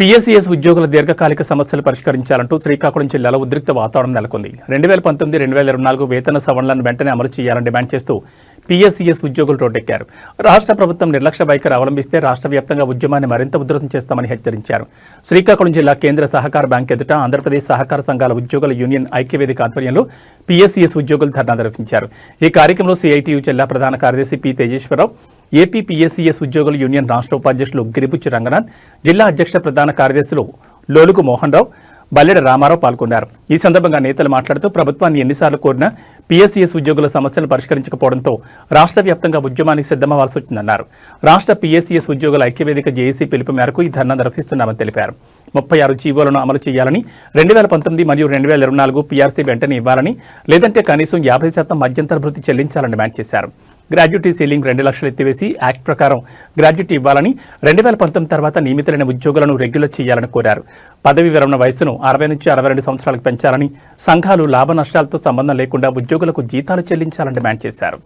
PSCS ఉద్యోగుల దీర్ఘకాలిక సమస్యలు పరిష్కరించాలంటూ శ్రీకాకుళం జిల్లాలో ఉద్రిక్త వాతావరణం నెలకొంది. 2019-2024 వేతన సవరణలను వెంటనే అమలు చేయాలని డిమాండ్ చేస్తూ పీఎస్సీఎస్ ఉద్యోగులు రోడ్డెక్కారు. రాష్ట్ర ప్రభుత్వం నిర్లక్ష్య వైఖరి అవలంబిస్తే రాష్ట్ర వ్యాప్తంగా ఉద్యమాన్ని మరింత ఉధృతం చేస్తామని హెచ్చరించారు. శ్రీకాకుళం జిల్లా కేంద్ర సహకార బ్యాంక్ ఎదుట ఆంధ్రప్రదేశ్ సహకార సంఘాల ఉద్యోగుల యూనియన్ ఐక్యవేదిక ఆధ్వర్యంలో పీఎస్సీఎస్ ఉద్యోగులు ధర్నా నిర్వహించారు. ఈ కార్యక్రమంలో సిఐటియు జిల్లా ప్రధాన కార్యదర్శి పి తేజేశ్వరరావు, ఏపీ పీఎస్సీఎస్ ఉద్యోగుల యూనియన్ రాష్ట్ర ఉపాధ్యక్షులు గిరిపుచ్చి రంగనాథ్, జిల్లా అధ్యక్ష ప్రధాన కార్యదర్శులు లోలుగు మోహన్ రావు, బల్లెడ రామారావు పాల్గొన్నారు. ఈ సందర్భంగా నేతలు మాట్లాడుతూ ప్రభుత్వాన్ని ఎన్నిసార్లు కోరినా పీఎస్సీఎస్ ఉద్యోగుల సమస్యలను పరిష్కరించకపోవడంతో రాష్ట్ర వ్యాప్తంగా ఉద్యమానికి సిద్ధమవ్వాల్సి వచ్చిందన్నారు. రాష్ట్ర పీఎస్సీఎస్ ఉద్యోగుల ఐక్యవేదిక జేఏసీ పిలుపు మేరకు ఈ ధర్నా నిర్వహిస్తున్నామని తెలిపారు. 36 జీవోలను అమలు చేయాలని, 2019 మరియు 2024 పీఆర్సీ వెంటనే ఇవ్వాలని, లేదంటే కనీసం 50% మధ్యంతర భృతి చెల్లించాలని డిమాండ్ చేశారు. గ్రాడ్యుటీ సీలింగ్ 2 లక్షలు ఎత్తివేసి యాక్ట్ ప్రకారం గ్రాడ్యుటీ ఇవ్వాలని, 2019 తర్వాత నియమితులైన ఉద్యోగులను రెగ్యులర్ చేయాలని కోరారు. పదవి విరమణ వయసును 60 నుంచి 62 సంవత్సరాలకు పెంచాలని, సంఘాలు లాభ నష్టాలతో సంబంధం లేకుండా ఉద్యోగులకు జీతాలు చెల్లించాలని డిమాండ్ చేశారు.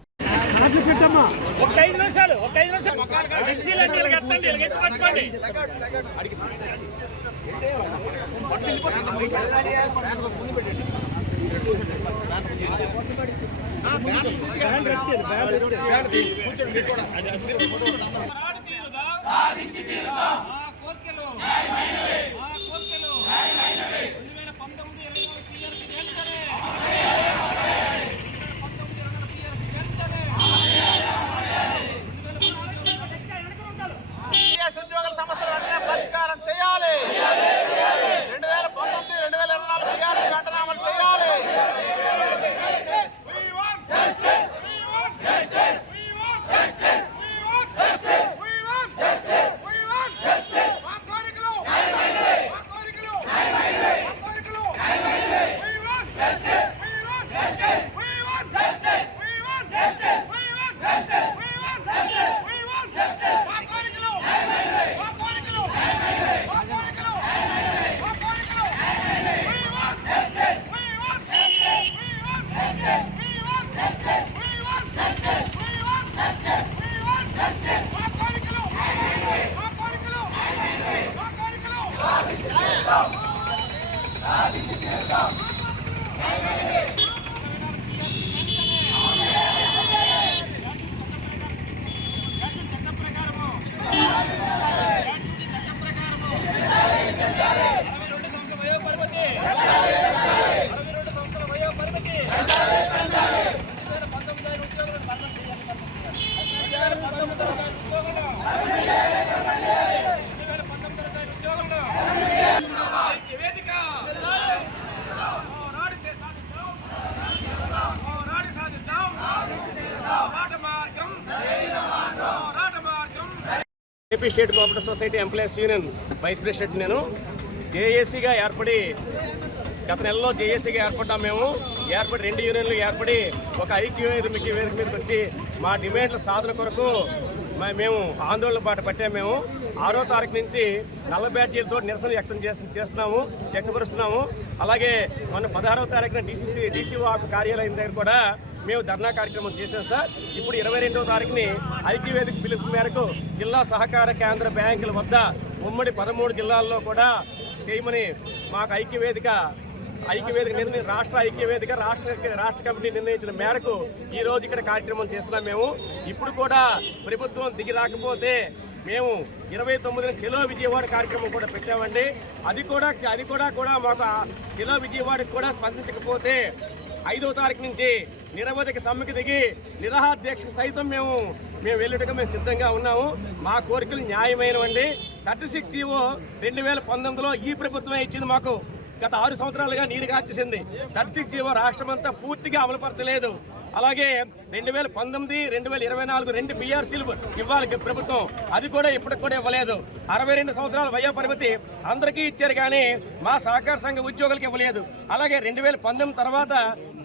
AP state cooperative society employees union vice president నేను. జేఏసీగా ఏర్పడి గత నెలలో జేఏసీగా ఏర్పడ్డాం. మేము ఏర్పడి 2 యూనియన్లు ఏర్పడి ఒక ఐక్యవేదిక మీదకి వచ్చి మా డిమాండ్ల సాధన కొరకు మేము ఆందోళన బాట పట్టాము. మేము 6వ తారీఖు నుంచి నల్ల బ్యాడ్జీలతో నిరసన వ్యక్తపరుస్తున్నాము. అలాగే మన 16వ తారీఖున డీసీఓ కార్యాలయం దగ్గర కూడా మేము ధర్నా కార్యక్రమం చేశాం సార్. ఇప్పుడు 22వ తారీఖుని ఐక్యవేదిక పిలుపు మేరకు జిల్లా సహకార కేంద్ర బ్యాంకుల వద్ద ఉమ్మడి 13 జిల్లాల్లో కూడా చేయమని మాకు ఐక్యవేదిక రాష్ట్ర ఐక్యవేదిక రాష్ట్ర కమిటీ నిర్ణయించిన మేరకు ఈరోజు ఇక్కడ కార్యక్రమం చేస్తున్నాం. మేము ఇప్పుడు కూడా ప్రభుత్వం దిగి రాకపోతే మేము 29న చెలో విజయవాడ కార్యక్రమం కూడా పెట్టామండి. అది కూడా మాకు చెలో విజయవాడకి కూడా స్పందించకపోతే 5వ తారీఖు నుంచి నిరవధిక సమ్మెకి దిగి నిరాహార దీక్ష సైతం మేము వెళ్ళటకు మేము సిద్ధంగా ఉన్నాము. మా కోరికలు న్యాయమైనవండి. 36 జీవో 2019లో ఈ ప్రభుత్వమే ఇచ్చింది మాకు. గత 6 సంవత్సరాలుగా నీరు కార్చేసింది. 36 జీవో రాష్ట్రమంతా పూర్తిగా అమలుపరచలేదు. అలాగే 2019, 2024 2 పీఆర్సీలు ఇవ్వాలి ప్రభుత్వం, అది కూడా ఇప్పటికి కూడా ఇవ్వలేదు. 62 సంవత్సరాల వయో పరిమితి అందరికీ ఇచ్చారు కానీ మా సహకార సంఘ ఉద్యోగులకు ఇవ్వలేదు. అలాగే 2019 తర్వాత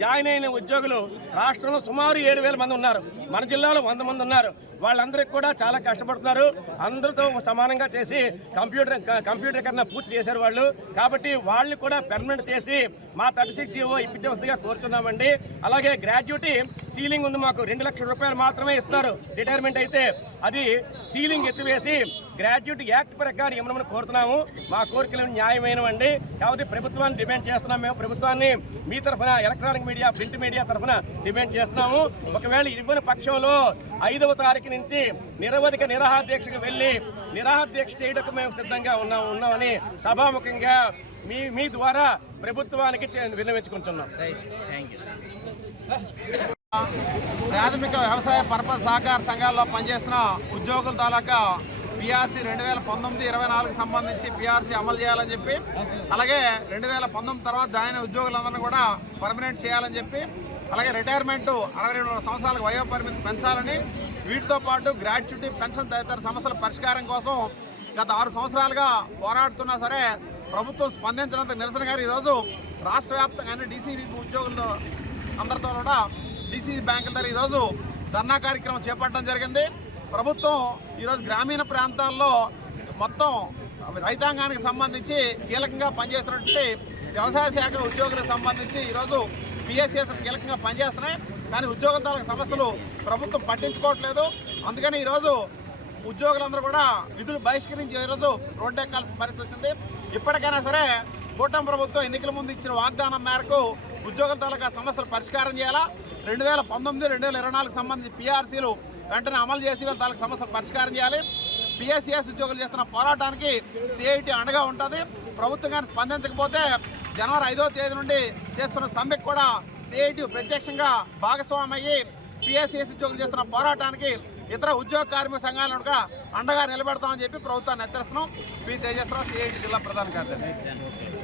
జాయిన్ అయిన ఉద్యోగులు రాష్ట్రంలో సుమారు 7,000 మంది ఉన్నారు. మన జిల్లాలో 100 మంది ఉన్నారు. వాళ్ళందరికీ కూడా చాలా కష్టపడుతున్నారు. అందరితో సమానంగా చేసి కంప్యూటరీకరణ పూర్తి చేశారు వాళ్ళు. కాబట్టి వాళ్ళని కూడా పెర్మనెంట్ చేసి మా 36 జీవో ఇప్పించవలసిందిగా కోరుతున్నామండి. అలాగే గ్రాడ్యుయేటీ సీలింగ్ ఉంది, మాకు 2 లక్షల రూపాయలు మాత్రమే ఇస్తున్నారు రిటైర్మెంట్ అయితే. అది సీలింగ్ ఎత్తివేసి గ్రాడ్యుయేట్ యాక్ట్ ప్రకారం ఇవ్వమని కోరుతున్నాము. మా కోరికలు న్యాయమైనవండి. కాబట్టి ప్రభుత్వాన్ని డిమాండ్ చేస్తున్నాం. మేము ప్రభుత్వాన్ని మీ తరఫున ఎలక్ట్రానిక్ మీడియా, ప్రింట్ మీడియా తరఫున డిమాండ్ చేస్తున్నాము. ఒకవేళ ఇవ్వని పక్షంలో 5వ తారీఖు నుంచి నిరవధిక నిరాహార దీక్షకు వెళ్ళి నిరాహార దీక్ష చేయడానికి మేము సిద్ధంగా ఉన్నామని సభాముఖంగా మీ ద్వారా ప్రభుత్వానికి విన్నవించుకుంటున్నాం. ప్రాథమిక వ్యవసాయ పరపతి సహకార సంఘాల్లో పనిచేస్తున్న ఉద్యోగుల తాలూకా పిఆర్సీ 2019-24 సంబంధించి పిఆర్సీ అమలు చేయాలని చెప్పి, అలాగే 2019 తర్వాత జాయిన్ అయిన ఉద్యోగులందరినీ కూడా పర్మనెంట్ చేయాలని చెప్పి, అలాగే రిటైర్మెంట్ 62 సంవత్సరాలకు వయో పరిమితి పెంచాలని, వీటితో పాటు గ్రాట్యుటీ, పెన్షన్ తదితర సమస్యల పరిష్కారం కోసం గత 6 సంవత్సరాలుగా పోరాడుతున్నా సరే ప్రభుత్వం స్పందించినందుకు నిరసనగా ఈరోజు రాష్ట్ర వ్యాప్తంగా అన్ని డీసీబీ ఉద్యోగులతో అందరితో కూడా డీసీబీ బ్యాంకుల దగ్గర ఈరోజు ధర్నా కార్యక్రమం చేపట్టడం జరిగింది. ప్రభుత్వం ఈరోజు గ్రామీణ ప్రాంతాల్లో మొత్తం రైతాంగానికి సంబంధించి కీలకంగా పనిచేస్తున్నటువంటి వ్యవసాయ శాఖ ఉద్యోగులకు సంబంధించి ఈరోజు పిఎస్సిఎస్ కీలకంగా పనిచేస్తున్నాయి. కానీ ఉద్యోగుల సమస్యలు ప్రభుత్వం పట్టించుకోవట్లేదు. అందుకని ఈరోజు ఉద్యోగులందరూ కూడా విధులు బహిష్కరించి ఈరోజు రోడ్డు ఎక్కాల్సిన పరిస్థితి వచ్చింది. ఇప్పటికైనా సరే కూటమి ప్రభుత్వం ఎన్నికల ముందు ఇచ్చిన వాగ్దానం మేరకు ఉద్యోగుల తాలూకా సమస్యలు పరిష్కారం చేయాలా, 2019-2024 సంబంధించి పిఆర్సీలు వెంటనే అమలు చేసి వాళ్ళ తాలూకా సమస్యలు పరిష్కారం చేయాలి. పిఎస్సిఎస్ ఉద్యోగులు చేస్తున్న పోరాటానికి సిఐటి అండగా ఉంటుంది. ప్రభుత్వం కానీ స్పందించకపోతే జనవరి 5వ తేదీ నుండి చేస్తున్న సమ్మెకు కూడా సిఐటి ప్రత్యక్షంగా భాగస్వామి అయ్యి పిఎస్సిఎస్ ఉద్యోగులు చేస్తున్న పోరాటానికి ఇతర ఉద్యోగ కార్మిక సంఘాలను కూడా అండగా నిలబెడతామని చెప్పి ప్రభుత్వాన్ని హెచ్చరిస్తున్నాం. పి తేజస్వరరావు, సిఐటి జిల్లా ప్రధాన కార్యదర్శి.